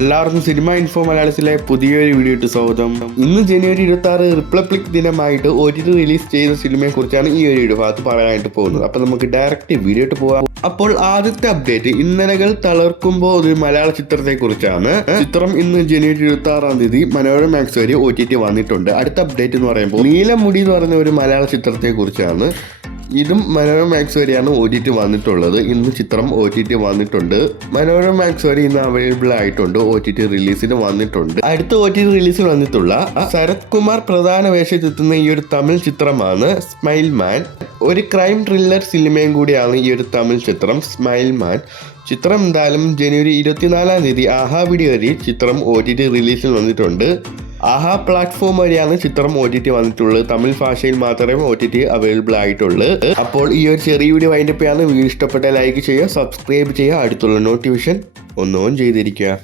എല്ലാവർക്കും cinema info മലയാളത്തിലെ പുതിയൊരു വീഡിയോ ഇട്ട് സ്വാഗതം. ഇന്ന് ജനുവരി 26 റിപ്പബ്ലിക് ദിനമായിട്ട് OTT റിലീസ് ചെയ്ത സിനിമയെ കുറിച്ചാണ് ഈ ഒരു വീഡിയോ ഭാഗത്ത് പറയാനായിട്ട് പോകുന്നത്. അപ്പൊ നമുക്ക് ഡയറക്റ്റ് വീഡിയോ ഇട്ട് പോകാം. അപ്പോൾ ആദ്യത്തെ അപ്ഡേറ്റ് ഇന്നലകൾ തളർക്കുമ്പോൾ ഒരു മലയാള ചിത്രത്തെ കുറിച്ചാണ്. ചിത്രം ഇന്ന് ജനുവരി 26-ാം തീയതി മനോരമ മാക്സ് വരെ OTT വന്നിട്ടുണ്ട്. അടുത്ത അപ്ഡേറ്റ് എന്ന് പറയുമ്പോൾ നീലമുടി എന്ന് പറയുന്ന ഒരു മലയാള ചിത്രത്തെ കുറിച്ചാണ്. ഇതും മനോരമ മാക്സ് വരെയാണ് OTT വന്നിട്ടുള്ളത്. ഇന്ന് ചിത്രം OTT വന്നിട്ടുണ്ട്. മനോരമ മാക്സ് വരെ ഇന്ന് അവൈലബിൾ ആയിട്ടുണ്ട്. OTT റിലീസിന് വന്നിട്ടുണ്ട്. അടുത്ത OTT റിലീസിൽ വന്നിട്ടുള്ള ശരത് കുമാർ പ്രധാന വേഷത്തെത്തുന്ന ഈ ഒരു തമിഴ് ചിത്രമാണ് സ്മൈൽ മാൻ. ഒരു ക്രൈം ത്രില്ലർ സിനിമയും കൂടിയാണ് ഈ ഒരു തമിഴ് ചിത്രം സ്മൈൽ മാൻ. ചിത്രം എന്തായാലും ജനുവരി 24-ാം തീയതി ആഹാ വീഡിയോ വഴി ചിത്രം OTT റിലീസിൽ വന്നിട്ടുണ്ട്. ആഹാ പ്ലാറ്റ്ഫോം വഴിയാണ് ചിത്രം OTT വന്നിട്ടുള്ളത്. തമിഴ് ഭാഷയിൽ മാത്രമേ OTT അവൈലബിൾ ആയിട്ടുള്ളൂ. അപ്പോൾ ഈ ഒരു ചെറിയ വീഡിയോ വൈൻഡപ്പ് ചെയ്യാണ്. വീഡിയോ ഇഷ്ടപ്പെട്ട ലൈക്ക് ചെയ്യുക, സബ്സ്ക്രൈബ് ചെയ്യുക, അടുത്തുള്ള നോട്ടിഫിക്കേഷൻ ഒന്ന് ഓൺ ചെയ്തിരിക്കുക.